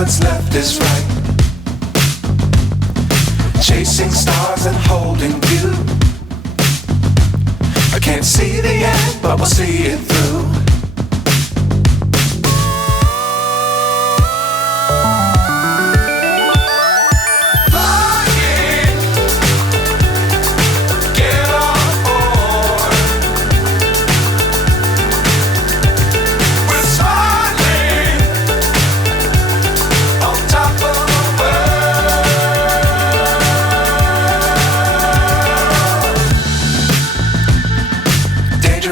what's left is right. Chasing stars and holding you. I can't see the end, but we'll see it through.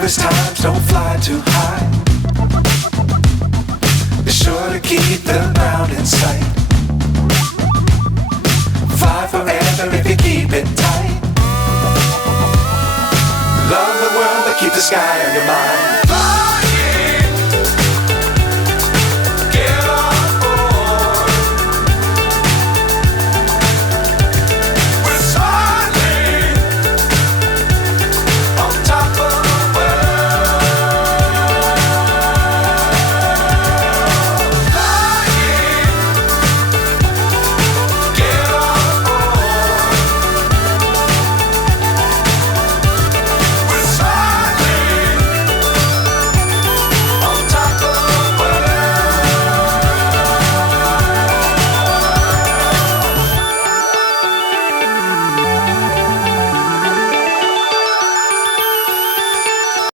Times don't fly too high. Be sure to keep the ground in sight. Fly forever if you keep it tight. Love the world but keep the sky on your mind.